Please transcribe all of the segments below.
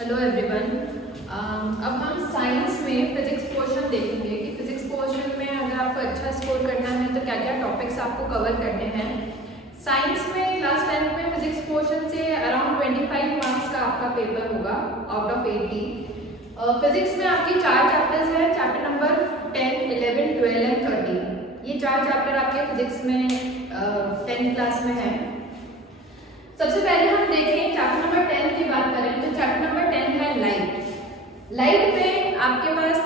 Hello everyone. अब हम science में फिजिक्स पोर्शन देखेंगे कि फिजिक्स पोर्शन में अगर आपको अच्छा स्कोर करना है तो क्या क्या टॉपिक्स आपको कवर करने हैं। साइंस में क्लास 10 में फिजिक्स पोर्शन से अराउंड 25 मार्क्स का आपका पेपर होगा आउट ऑफ 80। फिजिक्स में आपके 4 चैप्टर्स हैं, चैप्टर नंबर 10, 11, 12 एंड 13। ये 4 चैप्टर आपके फिजिक्स में 10th क्लास में है। सबसे पहले हम देखें चैप्टर नंबर 10 की बात करें तो चैप्टर नंबर 10 है लाइट। लाइट में आपके पास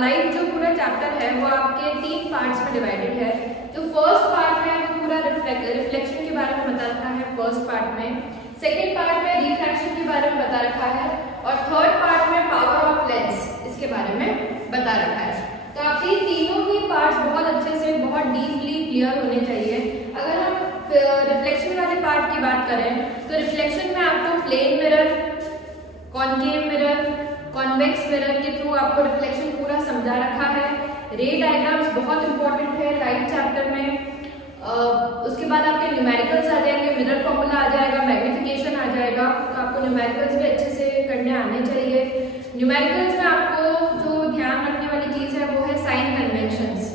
लाइट जो पूरा चैप्टर है वो आपके 3 पार्ट्स में डिवाइडेड है। जो फर्स्ट पार्ट है वो पूरा रिफ्लेक्शन के बारे में बता रखा है फर्स्ट पार्ट में, सेकेंड पार्ट में रिफ्रैक्शन के बारे में बता रखा है और थर्ड पार्ट में पावर ऑफ लेंस इसके बारे में बता रखा है। तो आपके तीनों ही पार्ट्स बहुत अच्छे से बहुत डीपली क्लियर होने चाहिए। अगर हम रिफ्लेक्शन वाले पार्ट की बात करें तो रिफ्लेक्शन में आपको plane mirror, concave mirror, convex mirror के थ्रू आपको रिफ्लेक्शन पूरा समझा रखा है। रे डायग्राम्स बहुत इंपॉर्टेंट है लाइट चैप्टर में। उसके बाद आपके न्यूमेरिकल्स आ जाएंगे, मिरर फॉर्मूला आ जाएगा, मैग्निफिकेशन आ जाएगा। तो आपको न्यूमेरिकल्स भी अच्छे से करने आने चाहिए। न्यूमेरिकल्स में आपको जो ध्यान रखने वाली चीज है वो है साइन कन्वेंशंस।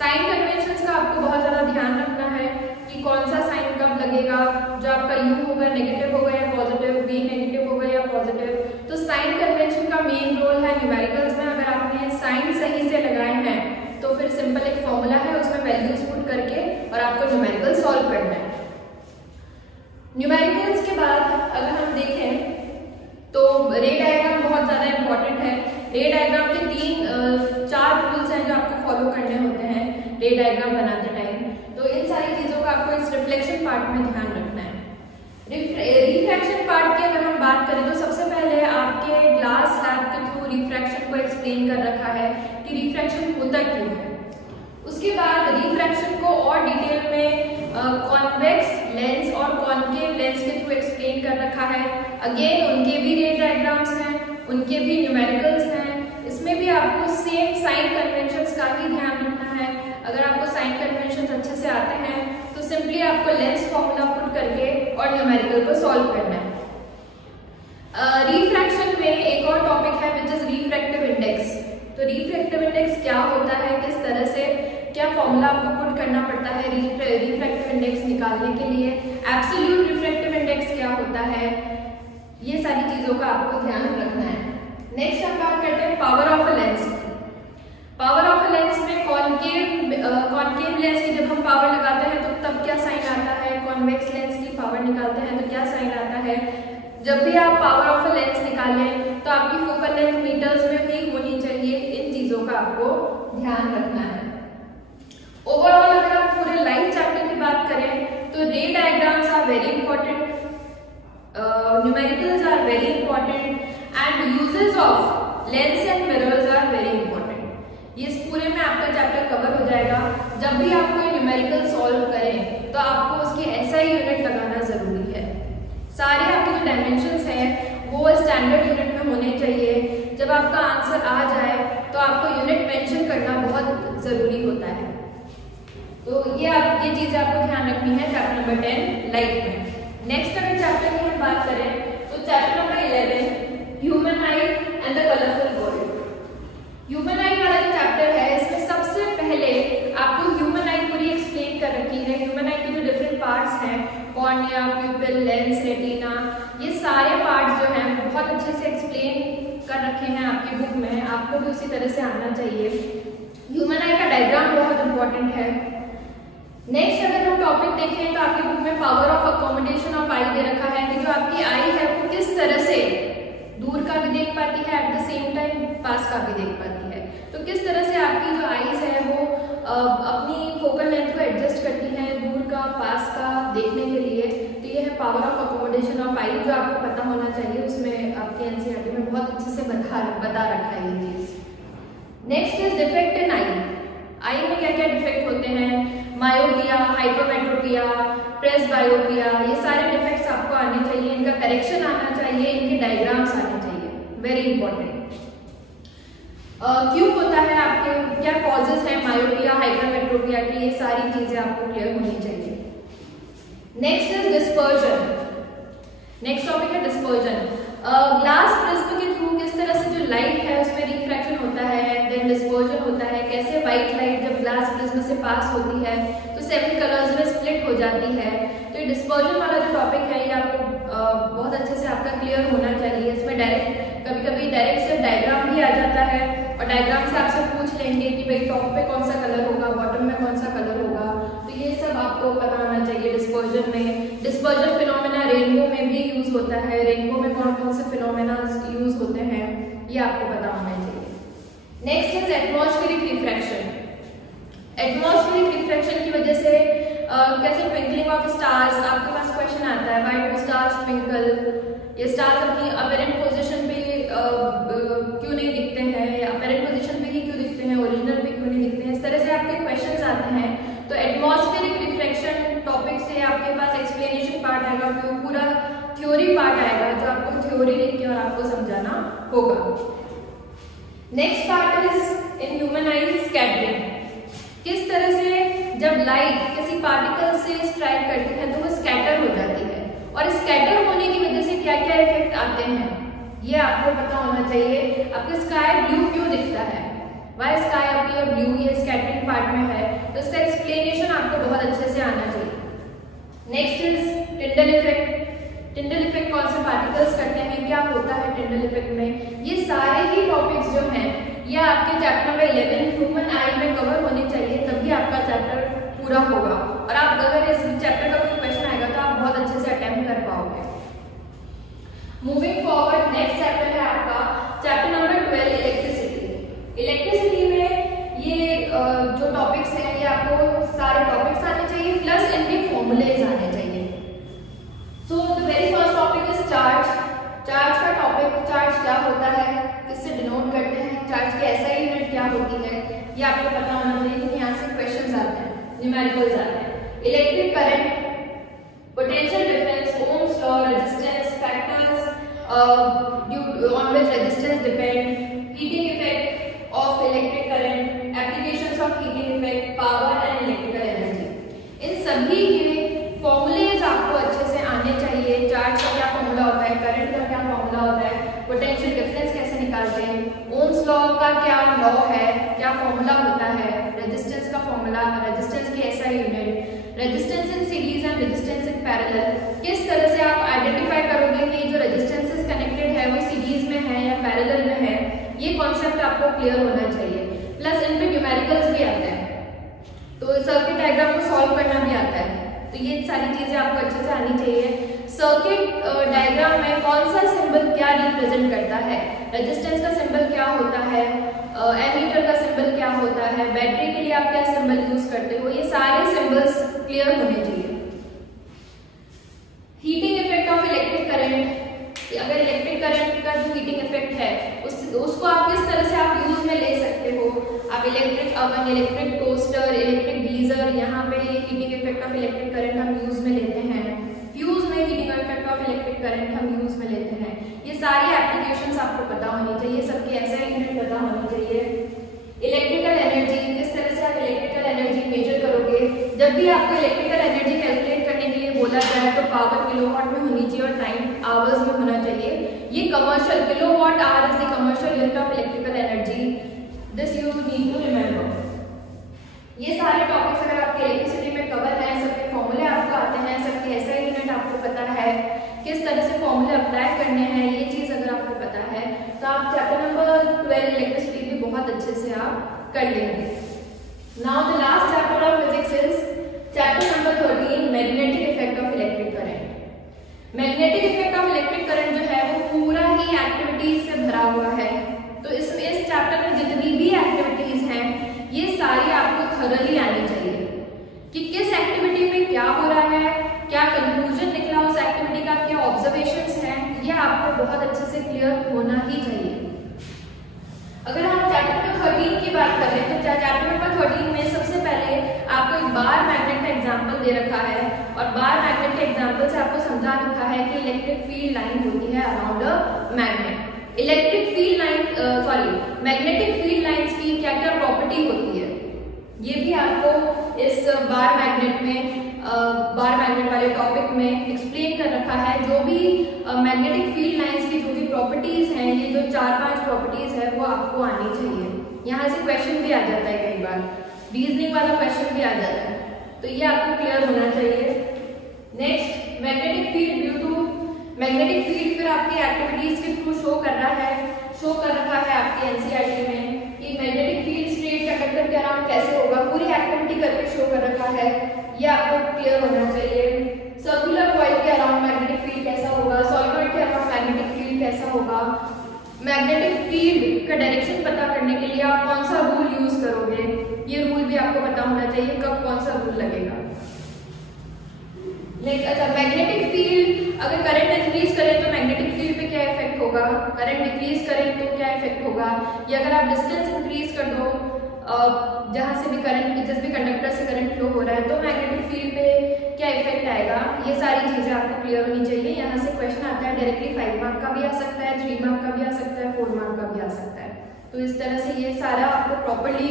साइन कन्वेंशंस का आपको बहुत ज्यादा ध्यान रखना है कि कौन सा साइन कब लगेगा, जो आपका यू होगा नेगेटिव होगा या पॉजिटिव, बी नेगेटिव होगा या पॉजिटिव। तो साइन कन्वेंशन का मेन रोल है न्यूमेरिकल्स में। अगर आपने साइन सही से लगाए हैं तो फिर सिंपल एक फॉर्मूला है उसमें वैल्यूज पुट करके और आपको न्यूमेरिकल सॉल्व करना है। न्यूमेरिकल्स के बाद अगर हम देखें तो रे डायग्राम बहुत ज्यादा इंपॉर्टेंट है। रे डायग्राम के 4 रूल्स हैं जो आपको फॉलो करने होते हैं रे डायग्राम बनाते टाइम। तो इन सारी चीजों का आपको इस रिफ्लेक्शन पार्ट में ध्यान रखना है। रिफ्रैक्शन पार्ट की अगर हम बात करें तो सबसे पहले आपके ग्लास स्लैब के थ्रू रिफ्रैक्शन को एक्सप्लेन कर रखा है कि रिफ्रैक्शन होता क्यों है। उसके बाद रिफ्रैक्शन को और डिटेल में कॉन्वेक्स लेंस और कॉनकेव लेंस के थ्रू एक्सप्लेन कर रखा है। अगेन उनके भी रे डायग्राम्स हैं, उनके भी न्यूमेरिकल्स हैं। इसमें भी आपको सेम साइन कन्वेंशंस का ही ध्यान रखना है। अगर आपको साइन कन्वेंशंस अच्छे से आते हैं तो सिंपली आपको लेंस फॉर्मूला पुट करके और न्यूमेरिकल को सॉल्व करना है। रिफ्रैक्शन में एक और टॉपिक है विच इज रिफ्रैक्टिव इंडेक्स। तो रिफ्रैक्टिव इंडेक्स क्या होता है, किस तरह से क्या फॉर्मूला आपको पुट करना पड़ता है रिफ्रैक्टिव इंडेक्स निकालने के लिए, एब्सोल्यूट रिफ्रैक्टिव इंडेक्स क्या होता है, ये सारी चीजों का आपको ध्यान रखना है। नेक्स्ट हम बात करते हैं power of a lens. Power of a lens में कॉनकेव लेंस की जब हम पावर लगाते हैं तो तब क्या साइन आता है, कॉन्वेक्स लेंस की पावर निकालते हैं तो क्या साइन आता है। जब भी आप पावर ऑफ अ लेंस निकालें तो आपकी फोकल लेंथ मीटर्स में भी होनी चाहिए। इन चीजों का आपको ध्यान रखना है। ओवरऑल अगर आप पूरे लाइट चैप्टर की बात करें तो ray diagrams are very important, numericals are very important and uses of lens and mirrors are very important. ये इस पूरे में आपका चैप्टर कवर हो जाएगा। जब भी आप कोई न्यूमेरिकल सॉल्व करें तो आपको उसकी SI यूनिट लगाना जरूरी है। सारे आपके जो डायमेंशंस हैं वो स्टैंडर्ड यूनिट में होने चाहिए। जब आपका आंसर आ जाए तो आपको यूनिट मेंशन करना बहुत जरूरी होता है। तो ये चीजें आपको ध्यान रखनी है चैप्टर नंबर 10 लाइट में। नेक्स्ट अगर चैप्टर की हम बात करें तो chapter number 11 human I and the colourful world. Human आई वाला जो चैप्टर है इसमें सबसे पहले आपको ह्यूमन आई पूरी एक्सप्लेन कर रखी है। ह्यूमन आई के जो डिफरेंट पार्ट्स हैं, कॉर्निया, प्यूपिल, लेंस, रेटिना, ये सारे पार्ट्स जो हैं वो बहुत अच्छे से एक्सप्लेन कर रखे हैं आपकी बुक में। आपको भी उसी तरह से आना चाहिए। ह्यूमन आई का डायग्राम बहुत इंपॉर्टेंट है। नेक्स्ट अगर हम टॉपिक देखें तो आपकी बुक में पावर ऑफ अकोमोडेशन ऑफ आई दे रखा है कि जो आपकी आई है वो किस तरह से दूर का भी देख पाती है, at the same time pass का भी देख पाती है। तो किस तरह से आपकी जो आईज है वो अपनी फोकल लेंथ को एडजस्ट करती है दूर का पास का देखने के लिए। तो ये है पावर ऑफ अकोमोडेशन ऑफ आई जो आपको पता होना चाहिए। उसमें आपके NCERT में बहुत अच्छे से बता रखा है ये चीज। नेक्स्ट इज डिफेक्ट इन आई। आई में क्या क्या डिफेक्ट होते हैं, मायोपिया, हाइपरमेट्रोपिया, प्रेसबायोपिया, ये सारे डिफेक्ट्स आपको आने चाहिए। इनका करेक्शन आना चाहिए, इनके डायग्राम्स आने चाहिए, वेरी इंपॉर्टेंट। क्यों होता है, आपके क्या कॉजेस हैं मायोपिया, हाइपरमेट्रोपिया की, ये सारी चीजें आपको क्लियर होनी चाहिए। Next is dispersion. Next topic है डिस्पर्जन। ग्लास प्रिज्म लाइट है उसमें रिफ्रैक्शन होता है, देन डिस्पर्जन होता है, कैसे व्हाइट लाइट जब ग्लास प्रिज्म से पास होती है तो 7 कलर्स में स्प्लिट हो जाती है। तो ये डिस्पर्जन वाला जो टॉपिक है ये आपको बहुत अच्छे से आपका क्लियर होना चाहिए। इसमें कभी कभी डायरेक्ट से डायग्राम भी आ जाता है और डायग्राम से आपसे पूछ लेंगे कि भाई टॉप पे कौन सा कलर होगा, बॉटम में कौन सा कलर होगा। तो ये सब आपको पता होना चाहिए डिस्पर्जन में। डिस्पर्जन फिनोमेना रेनबो में भी यूज होता है, रेनबो में कौन कौन से फिनोमेना यूज होते हैं ये आपको पता होना चाहिए। Next is atmospheric refraction. Atmospheric refraction की वजह से कैसे ट्विंकलिंग ऑफ स्टार्स, आपके पास क्वेश्चन आता है व्हाई डू स्टार्स ट्विंकल, ये स्टार्स अपनी अपेरेंट पोजीशन पे क्यों नहीं दिखते हैं, या अपेरेंट पोजीशन पे ही क्यों दिखते हैं, ओरिजिनल पे क्यों नहीं दिखते हैं, इस तरह से आपके क्वेश्चंस आते हैं। तो एटमॉस्फेरिक रिफ्रैक्शन टॉपिक से आपके पास एक्सप्लेनेशन पार्ट आएगा, पूरा थ्योरी पार्ट आएगा जो आपको थ्योरी लिख के और आपको समझाना होगा। Next part is in human eyes scattering. किस तरह से जब लाइट किसी पार्टिकल से स्ट्राइक करती है तो वो स्कैटर हो जाती है, और स्कैटर होने की वजह से क्या क्या इफेक्ट आते हैं ये आपको पता होना चाहिए। आपको स्काई ब्लू क्यों दिखता है, वाई स्काई अपीयर ब्लू, ये स्कैटरिंग पार्ट में है, तो इसका एक्सप्लेनेशन आपको बहुत अच्छे से आना चाहिए। Next is Tyndall effect. Tyndall effect कौन से पार्टिकल्स करते हैं, क्या होता है टिंडल इफेक्ट में, ये सारे ही टॉपिक्स जो हैं ये आपके चैप्टर नंबर 11 ह्यूमन आई में कवर होने चाहिए, तभी आपका चैप्टर पूरा होगा। और आप अगर इस चैप्टर का कोई क्वेश्चन आएगा तो आप बहुत अच्छे से अटेम्प्ट कर पाओगे। मूविंग फॉरवर्ड, नेक्स्ट चैप्टर है आपका चैप्टर नंबर 12 इलेक्ट्रिसिटी। इलेक्ट्रिसिटी में ये जो टॉपिक्स हैं ये आपको सारे टॉपिक्स आने चाहिए प्लस इनके फॉर्मूलेज आने चाहिए। So the very first topic is charge. Charge का टॉपिक, चार्ज क्या होता है, किससे डिनोट करते हैं, चार्ज की एसआई यूनिट क्या होती है, ये आपको पता होना चाहिए क्योंकि यहाँ से क्वेश्चंस आते हैं, न्यूमेरिकल्स आते हैं। Electric current, potential difference, Ohm's law, resistance factors on which resistance depend, heating effect of electric current, applications of heating effect, power and electrical energy. इन सभी के फॉर्मूलेज आपको अच्छे से आने चाहिए। चार्ज का क्या फॉर्मूला होता है, करंट का क्या फॉर्मूला होता है, पोटेंशियल डिफरेंस कैसे निकालते हैं, ओम्स लॉ का क्या लॉ है, क्या फॉर्मूला होता है, रेजिस्टेंस का फॉर्मूला, रेजिस्टेंस की SI unit, resistance in series and resistance in parallel, किस तरह से आप आइडेंटिफाई करोगे कि जो रेजिस्टेंसेस कनेक्टेड है वो सीरीज में है या पैरेलल में है, ये कॉन्सेप्ट आपको क्लियर होना चाहिए। प्लस इन पे न्यूमेरिकल्स भी आते हैं, तो सर्किट डायग्राम को सॉल्व करना भी आता है, तो ये सारी चीजें आपको अच्छे से आनी चाहिए। सर्किट डायग्राम में कौन सा सिंबल क्या रिप्रेजेंट करता है, रेजिस्टेंस का सिंबल क्या होता है, एमीटर का सिंबल क्या होता है, बैटरी के लिए आप क्या सिंबल यूज करते हो, ये सारे सिंबल्स क्लियर होने चाहिए। Heating effect of electric current, अगर इलेक्ट्रिक करंट का जो हीटिंग इफेक्ट है उसको आप किस तरह से आप यूज में ले सकते हो। आप electric oven, electric toaster, electric geyser, यहाँ पे heating effect of electric current हम यूज में लेते हैं। फ्यूज में heating effect of electric current हम यूज में लेते हैं। ये सारी एप्लीकेशंस आपको पता होनी चाहिए, सबके ऐसे यूनिट पता होनी चाहिए। इलेक्ट्रिकल एनर्जी, किस तरह से आप इलेक्ट्रिकल एनर्जी मेजर करोगे। जब भी आपको इलेक्ट्रिकल एनर्जी कैलकुलेट करने के लिए बोला जाए तो पावर किलोवाट में होनी चाहिए और टाइम आवर्स में होना चाहिए। ये commercial, kilowatt hour is the commercial unit of electrical energy, this you need to remember. ये सारे टॉपिक्स अगर आपके इलेक्ट्रिसिटी में कवर हैं, सबके फॉर्मूले आपको आते हैं, सबके ऐसा यूनिट आपको पता है, किस तरह से फॉर्मूले अप्लाई करने हैं, ये चीज अगर आपको पता है तो आप चैप्टर नंबर 12 इलेक्ट्रिसिटी भी बहुत अच्छे से आप कर लेंगे। Now the last chapter of physics is chapter number 13 magnetic effect of electric current. Magnetic effect of electric current जो है वो पूरा ही एक्टिविटीज से भरा हुआ है, तो इसमें इस चैप्टर में जितनी भी एक्टिविटीज हैं ये सारी आपको थॉरली आनी चाहिए कि किस एक्टिविटी में क्या हो रहा है, क्या कंक्लूजन निकला उस एक्टिविटी का, क्या ऑब्जर्वेशंस हैं, ये आपको बहुत अच्छे से क्लियर होना ही चाहिए। अगर हम चैप्टर नंबर 13 की बात करें तो चैप्टर नंबर 13 में सबसे पहले आपको एक बार मैग्नेट का एग्जाम्पल दे रखा है और बार मैग्नेट के एग्जाम्पल से आपको समझा रखा है कि इलेक्ट्रिक फील्ड लाइन होती है around a magnet. Electric field line magnetic field lines की क्या क्या प्रॉपर्टी होती है ये भी आपको इस बार मैग्नेट में बार मैग्नेट वाले टॉपिक में एक्सप्लेन कर रखा है। जो भी मैग्नेटिक फील्ड लाइंस की जो भी प्रॉपर्टीज हैं, ये जो 4-5 प्रॉपर्टीज है वो आपको आनी चाहिए। यहाँ से क्वेश्चन भी आ जाता है, कई बार रीजनिंग वाला क्वेश्चन भी आ जाता है, तो ये आपको क्लियर होना चाहिए। Next, magnetic field due to magnetic field फिर आपकी एक्टिविटीज के थ्रू शो कर रखा है आपकी एनसीईआरटी में कि मैग्नेटिक फील्ड स्ट्रेट कंडक्टर के अराउंड कैसे होगा, पूरी एक्टिविटी करके शो कर रखा है, ये आपको क्लियर होना चाहिए। सर्कुलर कॉइल के अराउंड मैग्नेटिक फील्ड कैसा होगा, सॉलिनॉइड के अराउंड मैग्नेटिक फील्ड कैसा होगा, मैग्नेटिक फील्ड का डायरेक्शन पता करने के लिए आप कौन सा रूल यूज करोगे, ये रूल भी आपको पता होना चाहिए, कब कौन सा रूल लगेगा। नेक्स्ट, अच्छा, मैग्नेटिक फील्ड अगर करंट इंक्रीज करें तो मैग्नेटिक फील्ड पे क्या इफेक्ट होगा, करंट डिक्रीज करें तो क्या इफेक्ट होगा, या अगर आप डिस्टेंस इंक्रीज कर दो जहां से भी करंट, जिस भी कंडक्टर से करंट फ्लो हो रहा है, तो मैग्नेटिक फील्ड पे क्या इफेक्ट आएगा, ये सारी चीजें आपको क्लियर होनी चाहिए। यहाँ से क्वेश्चन आता है डायरेक्टली 5 मार्क का भी आ सकता है, 3 मार्क का भी आ सकता है, 4 मार्क का भी आ सकता है। तो इस तरह से ये सारा आपको प्रॉपर्ली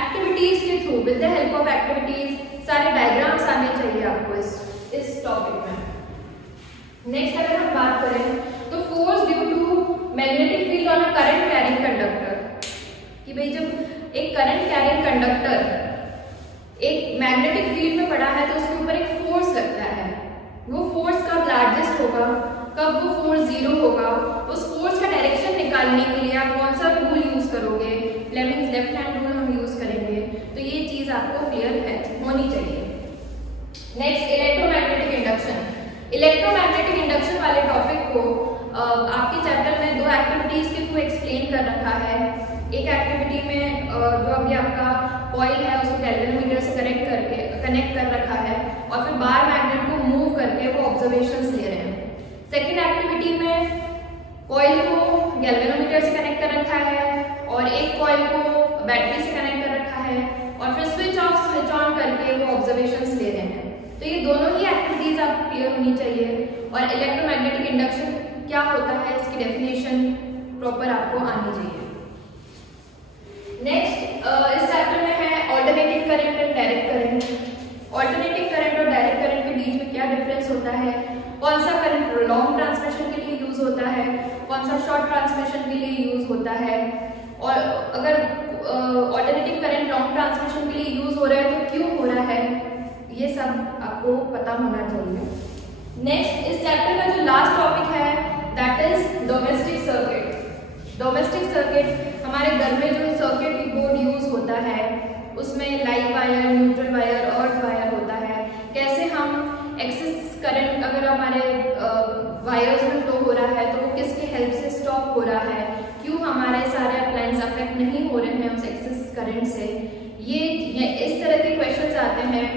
एक्टिविटीज के through, with the help of activities सारे डायग्राम्स आने चाहिए आपको इस टॉपिक में। नेक्स्ट अगर हम बात करें तो force due to magnetic field on a current carrying conductor, कि भाई जब एक करंट कैरिंग कंडक्टर एक मैग्नेटिक फील्ड में पड़ा है तो उसके ऊपर एक फोर्स लगता है, वो फोर्स कब लार्जेस्ट होगा, कब वो फोर्स 0 होगा, उस फोर्स का डायरेक्शन निकालने के लिए आप कौन सा रूल यूज करोगे, फ्लेमिंग्स लेफ्ट हैंड रूल हम यूज करेंगे, तो ये चीज आपको क्लियर है होनी चाहिए। Next, electromagnetic induction. Electromagnetic induction वाले टॉपिक को आपके चैप्टर में 2 एक्टिविटीज के थ्रू एक्सप्लेन कर रखा है। एक एक्टिविटी में जो अभी आपका कॉइल है उसको गैल्वेनोमीटर से कनेक्ट कर रखा है और फिर बार मैग्नेट को मूव करके वो ऑब्जर्वेशंस ले रहे हैं। सेकेंड एक्टिविटी में कॉइल को गैल्वेनोमीटर से कनेक्ट कर रखा है और एक कॉइल को बैटरी से कनेक्ट कर रखा है और फिर स्विच ऑफ स्विच ऑन करके वो ऑब्जर्वेशंस ले रहे हैं। तो ये दोनों ही एक्टिविटीज आपको क्लियर होनी चाहिए और इलेक्ट्रोमैग्नेटिक इंडक्शन क्या होता है इसकी डेफिनेशन प्रॉपर आपको आनी चाहिए। नेक्स्ट, इस चैप्टर में है alternating current and direct current. Alternating current और डायरेक्ट करंट के बीच में क्या डिफरेंस होता है, कौन सा करंट लॉन्ग ट्रांसमिशन के लिए यूज होता है, कौन सा शॉर्ट ट्रांसमिशन के लिए यूज होता है, और अगर ऑल्टरनेटिंग करंट लॉन्ग ट्रांसमिशन के लिए यूज हो रहा है तो क्यों हो रहा है, ये सब आपको पता होना चाहिए। नेक्स्ट, इस चैप्टर का जो लास्ट टॉपिक है that is domestic circuit. Domestic circuit हमारे घर में जो सर्किट बोर्ड यूज होता है उसमें live wire, neutral wire, earth wire होता है, कैसे हम एक्सेस करंट अगर हमारे वायर्स में फ्लो हो रहा है तो वो किसके हेल्प से स्टॉप हो रहा है, क्यों हमारे सारे अप्लायंस अफेक्ट नहीं हो रहे हैं उस एक्सेस करंट से, ये इस तरह के क्वेश्चंस आते हैं।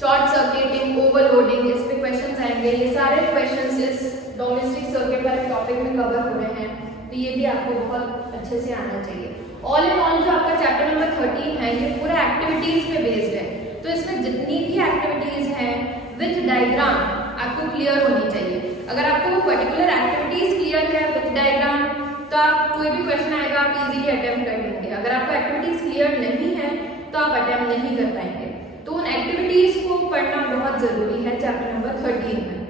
शॉर्ट सर्किटिंग, ओवरलोडिंग, इस पे क्वेश्चंस आएंगे। ये सारे क्वेश्चंस इस डोमेस्टिक सर्किट वाले टॉपिक में कवर हो रहे हैं, तो ये भी आपको बहुत अच्छे से आना चाहिए। ऑल इन ऑल जो आपका चैप्टर नंबर 13 है ये पूरा एक्टिविटीज पे बेस्ड है, तो इसमें जितनी भी एक्टिविटीज हैं विद डायग्राम आपको क्लियर होनी चाहिए। अगर आपको वो पर्टिकुलर एक्टिविटीज क्लियर है विद डायग्राम तो आप कोई भी क्वेश्चन आएगा आप इजीली अटेम्प्ट कर लेंगे। अगर आपको एक्टिविटीज क्लियर नहीं है तो आप अटेम्प्ट नहीं कर पाएंगे, तो उन एक्टिविटीज को पढ़ना बहुत जरूरी है चैप्टर नंबर 13 में।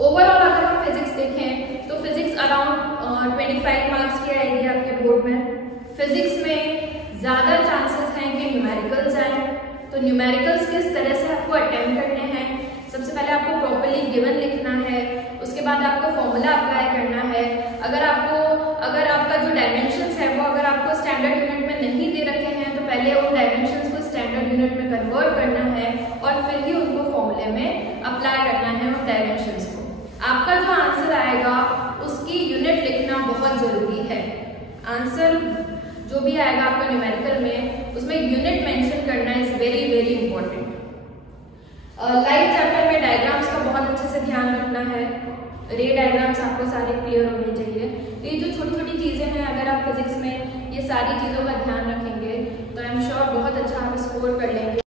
ओवरऑल अगर हम फिजिक्स देखें तो फिजिक्स अराउंड 25 मार्क्स की आएगी आपके बोर्ड में। फिजिक्स में ज्यादा चांसेस हैं कि न्यूमेरिकल्स आए, तो न्यूमेरिकल्स किस तरह से आपको अटेम्प्ट करने हैं, सबसे पहले आपको प्रॉपर्ली गिवन लिखना है, उसके बाद आपको फॉर्मूला अप्लाई करना है। अगर आपका जो डायमेंशंस है वो अगर आपको स्टैंडर्ड यूनिट में नहीं दे रखे हैं तो पहले उन डायमेंशंस को स्टैंडर्ड यूनिट में कन्वर्ट करना है और फिर ही उनको फॉर्मूले में अप्लाई करना है उन डायमेंशंस को। आपका जो आंसर आएगा उसकी यूनिट लिखना बहुत जरूरी है। आंसर जो भी आएगा आपका न्यूमेरिकल में उसमें यूनिट मेंशन करना is very very important. Live chapter में डायग्राम्स का बहुत अच्छे से ध्यान रखना है, रे डायग्राम्स आपको सारे क्लियर होने चाहिए। तो ये जो छोटी छोटी चीजें हैं अगर आप फिजिक्स में ये सारी चीजों का ध्यान रखेंगे तो आई एम श्योर बहुत अच्छा आप स्कोर कर लेंगे।